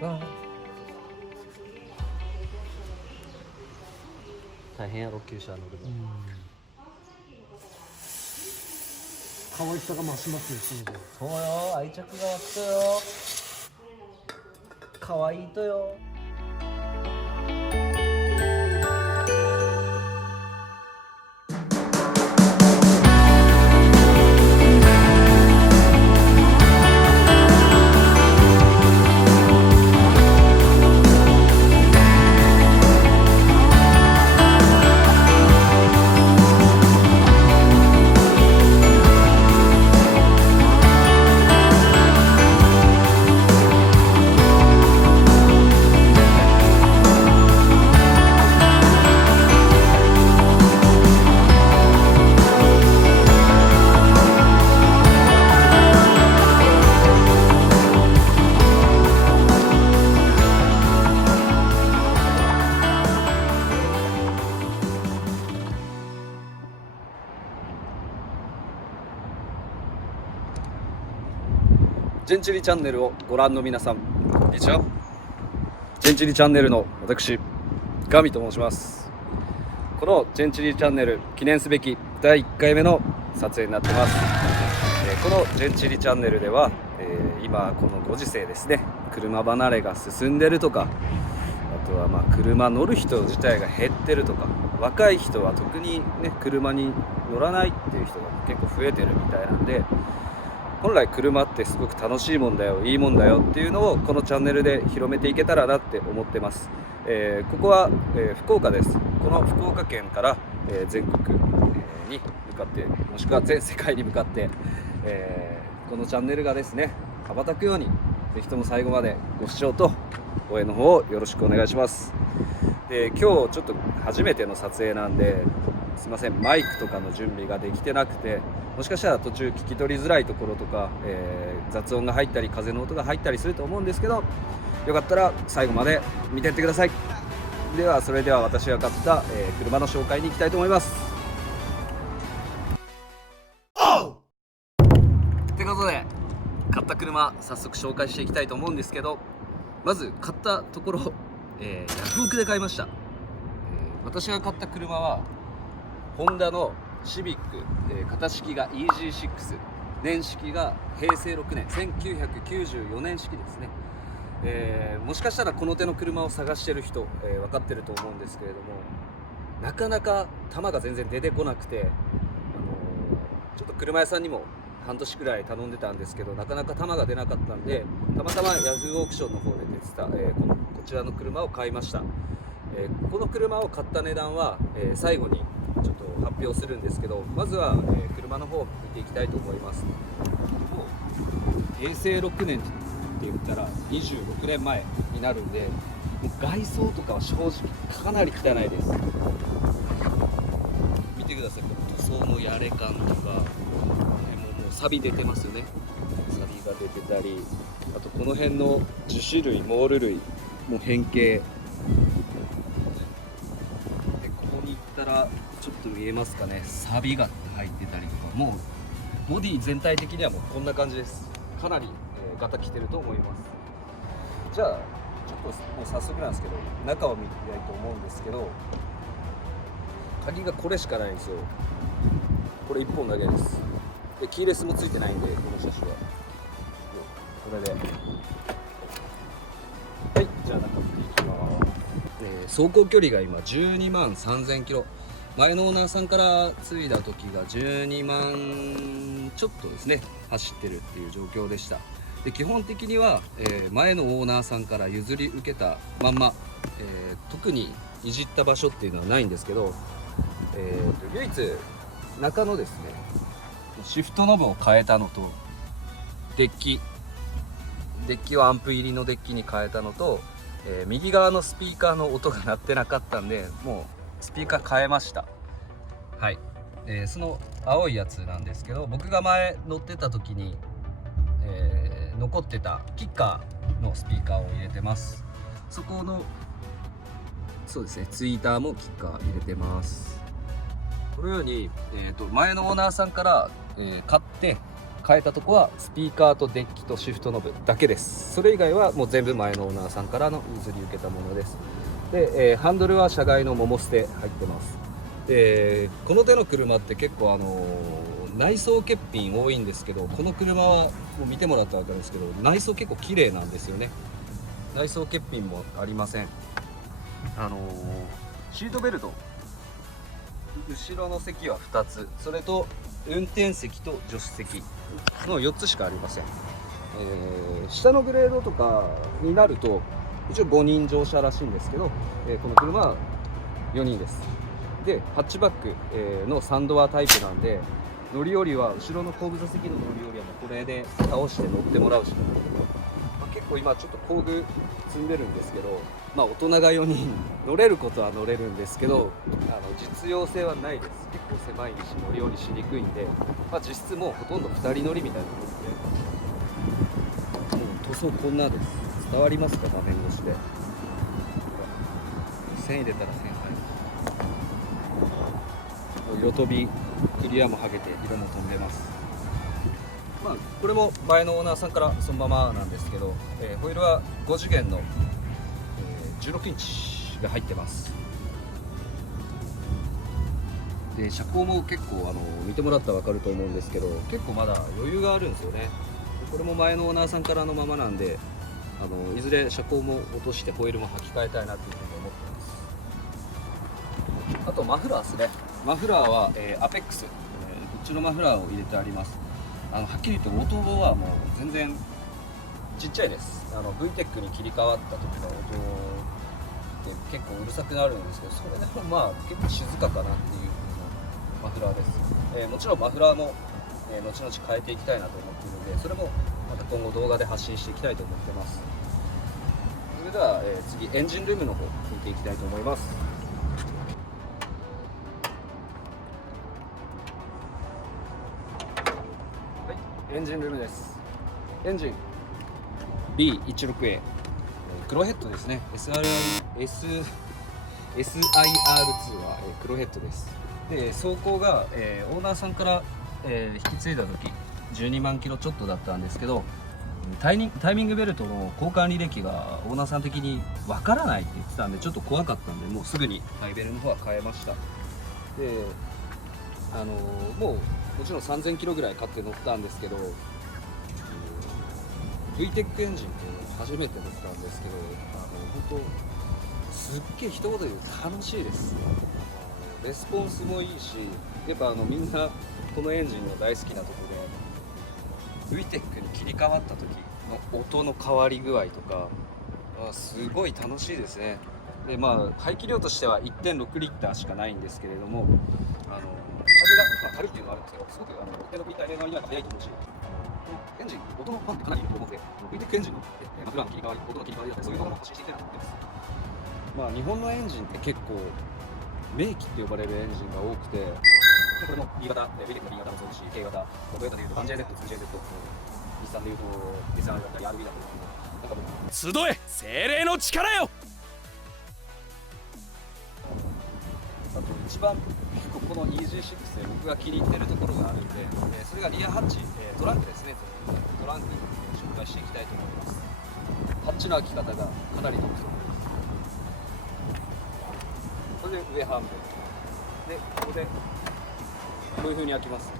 大変やろ、旧車乗るの。可愛さが増しますね、その分。そうよ、愛着が湧くとよ。可愛いとよ。ジェンチュリチャンネルをご覧の皆さん、こんにちは。ジェンチュリチャンネルの私、ガミと申します。このジェンチュリチャンネル、記念すべき第1回目の撮影になってます。このジェンチュリチャンネルでは、今このご時世ですね、車離れが進んでるとか、あとは車乗る人自体が減ってるとか、若い人は特にね、車に乗らないっていう人が結構増えてるみたいなんで、本来車ってすごく楽しいもんだよ、いいもんだよっていうのをこのチャンネルで広めていけたらなって思ってます。ここは、福岡です。この福岡県から、全国、に向かって、もしくは全世界に向かって、このチャンネルがですね、羽ばたくように、ぜひとも最後までご視聴と応援の方をよろしくお願いします。で、今日ちょっと初めての撮影なんで、すいません、マイクとかの準備ができてなくて、もしかしたら途中聞き取りづらいところとか、雑音が入ったり風の音が入ったりすると思うんですけど、よかったら最後まで見てってください。ではそれでは私が買った、車の紹介に行きたいと思います。ってことで買った車早速紹介していきたいと思うんですけど、まず買ったところ、ヤフオクで買いました。私が買った車はホンダのシビック、型式が EG6、年式が平成6年1994年式ですね。もしかしたらこの手の車を探してる人、分かってると思うんですけれども、なかなか玉が全然出てこなくて、ちょっと車屋さんにも半年くらい頼んでたんですけど、なかなか玉が出なかったんで、たまたまヤフーオークションの方で出てた、こちらの車を買いました。この車を買った値段は、最後にちょっと発表するんですけど、まずは、車の方を見ていきたいと思います。もう平成6年って言ったら26年前になるんで、もう外装とかは正直かなり汚いです。見てください、この塗装のやれ感とか、もう錆出てますよね。錆が出てたり、あとこの辺の樹脂類、モール類もう変形で、ここに行ったらちょっと見えますかね、錆が入ってたりとか、もうボディ全体的にはもうこんな感じです。かなり、ガタきてると思います。じゃあちょっともう早速なんですけど、中を見てみたいと思うんですけど、鍵がこれしかないんですよ。これ1本だけです。でキーレスもついてないんで、この車種はこれで、はい、じゃあ中見ていきます。走行距離が今12万3000キロ、前のオーナーさんから継いだ時が12万ちょっとですね、走ってるっていう状況でした。で基本的には、前のオーナーさんから譲り受けたまんま、特にいじった場所っていうのはないんですけど、唯一中のですね、シフトノブを変えたのと、デッキをアンプ入りのデッキに変えたのと、右側のスピーカーの音が鳴ってなかったんで、もうスピーカー変えました。はい、その青いやつなんですけど、僕が前乗ってた時に、残ってたキッカーのスピーカーを入れてます。そこのそうですね、ツイーターもキッカー入れてます。このように、前のオーナーさんから、買って変えたとこはスピーカーとデッキとシフトノブだけです。それ以外はもう全部前のオーナーさんからの譲り受けたものです。で、ハンドルは車外のモモステ入ってます。でこの手の車って結構内装欠品多いんですけど、この車はもう見てもらったら分かるんですけど、内装結構綺麗なんですよね。内装欠品もありません。シートベルト後ろの席は2つ、それと運転席と助手席の4つしかありません。下のグレードとかになると一応5人乗車らしいんですけど、この車は4人です。でハッチバック、の3ドアタイプなんで、乗り降りは後ろの後部座席の乗り降りはもうこれで倒して乗ってもらうしかない。結構今ちょっと工具積んでるんですけど、大人が4人乗れることは乗れるんですけど、実用性はないです。結構狭いし乗り降りしにくいんで、実質もうほとんど2人乗りみたいなもんで、もう塗装こんなです。伝わりますか、画面越しで。線入れたら線入る。色飛びクリアも剥げて色も飛んでます。これも前のオーナーさんからそのままなんですけど、ホイールは5次元の、16インチが入ってます。で車高も結構見てもらったら分かると思うんですけど、結構まだ余裕があるんですよね。これも前のオーナーさんからのままなんで、いずれ車高も落としてホイールも履き替えたいなというふうに思ってます。あとマフラーですね。マフラーは、アペックス、こっちのマフラーを入れてあります。はっきり言って音はもう全然ちっちゃいです。VTEC に切り替わった時の音って結構うるさくなるんですけど、それでも結構静かかなっていう風なマフラーです。もちろんマフラーも、後々変えていきたいなと思っているので、それもまた今後動画で発信していきたいと思ってます。それでは、次エンジンルームの方見ていきたいと思います。エンジンルームです。エンジン B16A 黒ヘッドですね。 SIR2 は黒ヘッドです。で走行が、オーナーさんから、引き継いだ時12万キロちょっとだったんですけど、タイミングベルトの交換履歴がオーナーさん的にわからないって言ってたんで、ちょっと怖かったんで、もうすぐにタイベルの方は変えました。でもうもちろん3000キロぐらい買って乗ったんですけど、VTEC エンジンっていうのを初めて乗ったんですけど、本当すっげえ一言で言うと楽しいです。レスポンスもいいし、やっぱみんなこのエンジンの大好きなところで VTEC に切り替わった時の音の変わり具合とかすごい楽しいですね。で排気量としては 1.6 リッターしかないんですけれども、車重が軽いっていうのがあるんですけど、すごく1.6リッターの割には速いと思うし、エンジン音のファンってかなりいると思うので、VTEC エンジンのマフラーの切り替わり、音の切り替わりだったり、そういうのも発信していきたいなと思ってます。日本のエンジンって結構名機って呼ばれるエンジンが多くて、これも B 型、VTEC の B 型もそうですし、K 型、トヨタでいうと 1JZ、2JZ、日産でいうと SR だったり RB だったり、集え精霊の力よ。あと一番結構この EG6 で僕が気に入ってるところがあるんで、それがリアハッチ、トランクですね。トランクに紹介していきたいと思います。ハッチの開き方がかなり独特です。これで上半分で、ここでこういう風に開きます。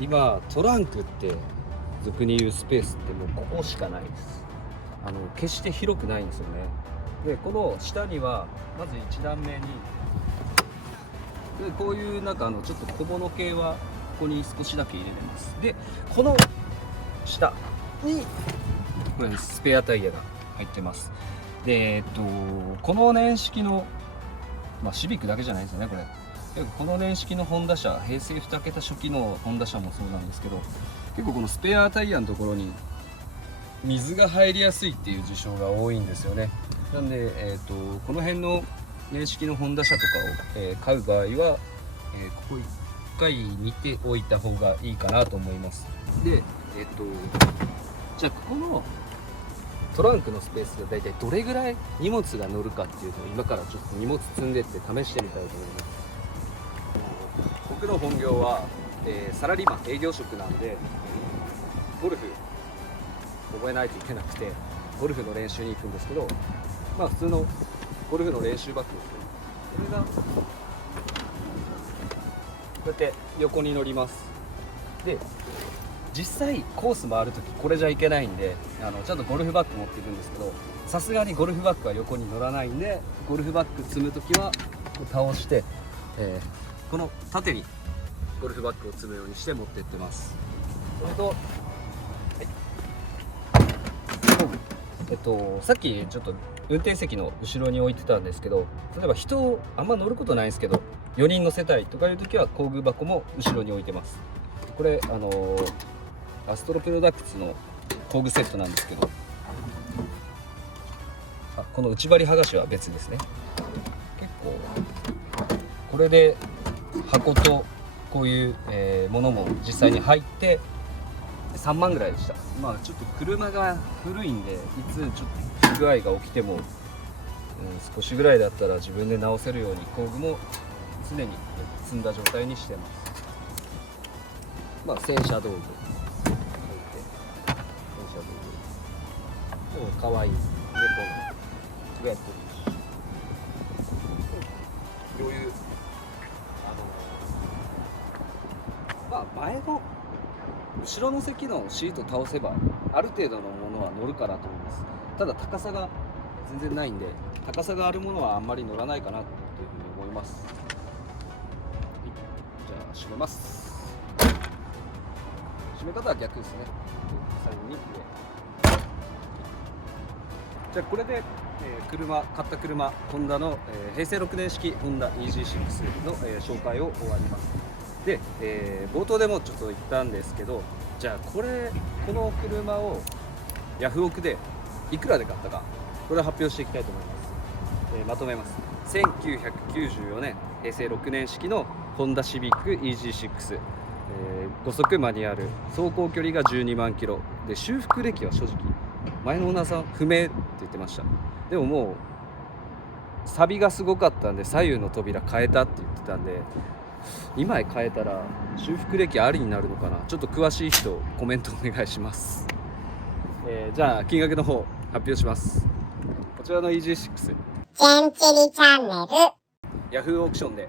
今トランクって俗に言うスペースってもうここしかないです。決して広くないんですよね。でこの下にはまず1段目にでこういうちょっと小物系はここに少しだけ入れれます。でこの下にこれスペアタイヤが入ってます。でこの年式のシビックだけじゃないですよね。この年式のホンダ車、平成2桁初期のホンダ車もそうなんですけど、結構このスペアタイヤのところに水が入りやすいっていう事象が多いんですよね。なんで、この辺の年式のホンダ車とかを、買う場合は、ここ1回見ておいた方がいいかなと思います。で、じゃあここのトランクのスペースが大体どれぐらい荷物が乗るかっていうのを今からちょっと荷物積んでって試してみたいと思います。僕の本業は、サラリーマン営業職なんで、ゴルフ覚えないといけなくてゴルフの練習に行くんですけど、普通のゴルフの練習バッグですね。これがこうやって横に乗ります。で実際コース回るときこれじゃいけないんでちゃんとゴルフバッグ持っていくんですけど、さすがにゴルフバッグは横に乗らないんで、ゴルフバッグ積むときはこう倒して、この縦にゴルフバッグを積むようにして持っていってます。それと、さっきちょっと運転席の後ろに置いてたんですけど、例えば人をあんま乗ることないんですけど4人乗せたいとかいうときは工具箱も後ろに置いてます。これアストロプロダクツの工具セットなんですけど、この内張り剥がしは別ですね。結構これで箱とこういう、ものも実際に入って3万ぐらいでした。ちょっと車が古いんでいつちょっと不具合が起きても、少しぐらいだったら自分で直せるように工具も常に積んだ状態にしてます。洗車道具、かわいい猫がやってるし、余裕前の後ろの席のシート倒せばある程度のものは乗るかなと思います。ただ高さが全然ないんで、高さがあるものはあんまり乗らないかなというふうに思います。じゃあ閉めます。閉め方は逆ですね。最後に入れ、じゃあこれで、買った車ホンダの、平成6年式ホンダ EG6 の、紹介を終わります。で、冒頭でもちょっと言ったんですけど、じゃあこの車をヤフオクでいくらで買ったか、これを発表していきたいと思います。まとめます。1994年平成6年式のホンダシビック EG6、5速マニュアル、走行距離が12万キロで、修復歴は正直前のオーナーさん不明って言ってました。でももう錆がすごかったんで左右の扉変えたって言ってたんで、今変えたら修復歴ありになるのかな。ちょっと詳しい人コメントお願いします。じゃあ金額の方発表します。こちらの EG6 チェンチリチャンネルヤフーオークションで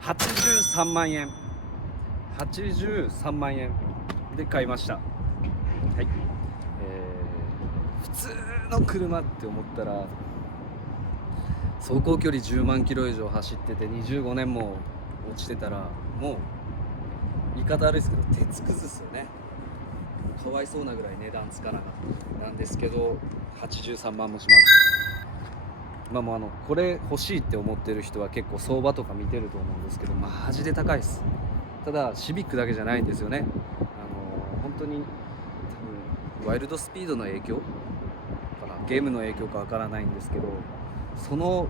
83万円83万円で買いました。はい、普通の車って思ったら走行距離10万キロ以上走ってて25年も落ちてたら、もう言い方悪いですけど鉄くずっすよね。かわいそうなぐらい値段つかなかったなんですけど、83万もします。これ欲しいって思ってる人は結構相場とか見てると思うんですけど、マジで高いです。ただシビックだけじゃないんですよね。本当に多分ワイルドスピードの影響かな、ゲームの影響かわからないんですけど、その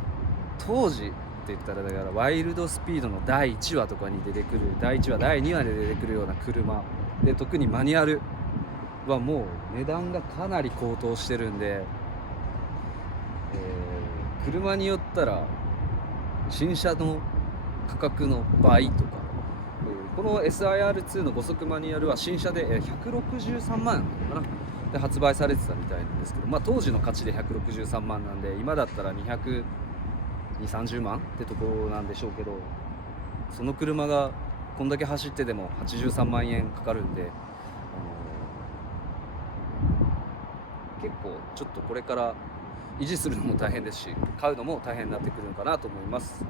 当時って言ったらだからワイルドスピードの第1話とかに出てくる、第1話第2話で出てくるような車で、特にマニュアルはもう値段がかなり高騰してるんで、車によったら新車の価格の倍とか、この SIR2 の5速マニュアルは新車で163万かなで発売されてたみたいなんですけど、当時の価値で163万なんで、今だったら220、30万ってところなんでしょうけど、その車がこんだけ走ってでも83万円かかるんで、結構ちょっとこれから維持するのも大変ですし、買うのも大変になってくるのかなと思います。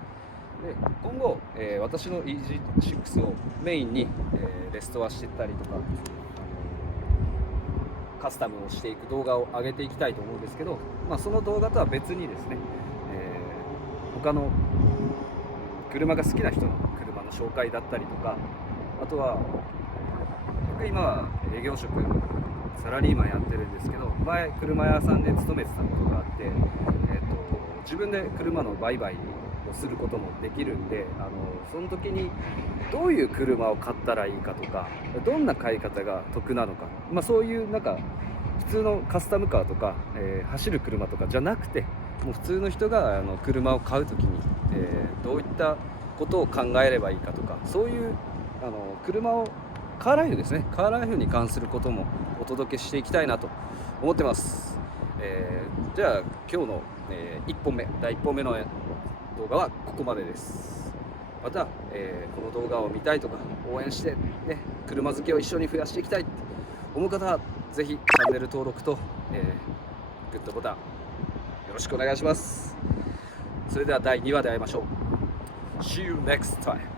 で今後、私の EG6 をメインに、レストアしていったりとか、カスタムをしていく動画を上げていきたいと思うんですけど、その動画とは別にですね、他の車が好きな人の車の紹介だったりとか、あとは僕今は営業職サラリーマンやってるんですけど、前車屋さんで勤めてたことがあって、自分で車の売買をすることもできるんで、その時にどういう車を買ったらいいかとか、どんな買い方が得なのか、そういうなんか普通のカスタムカーとか、走る車とかじゃなくて、もう普通の人が車を買う時に、どういったことを考えればいいかとか、そういう車をカーライフですね。カーライフに関することもお届けしていきたいなと思ってます。じゃあ今日の、1本目第1本目の動画はここまでです。また、この動画を見たいとか応援して、ね、車好きを一緒に増やしていきたいって思う方はぜひチャンネル登録と、グッドボタンよろしくお願いします。それでは第2話で会いましょう。See you next time.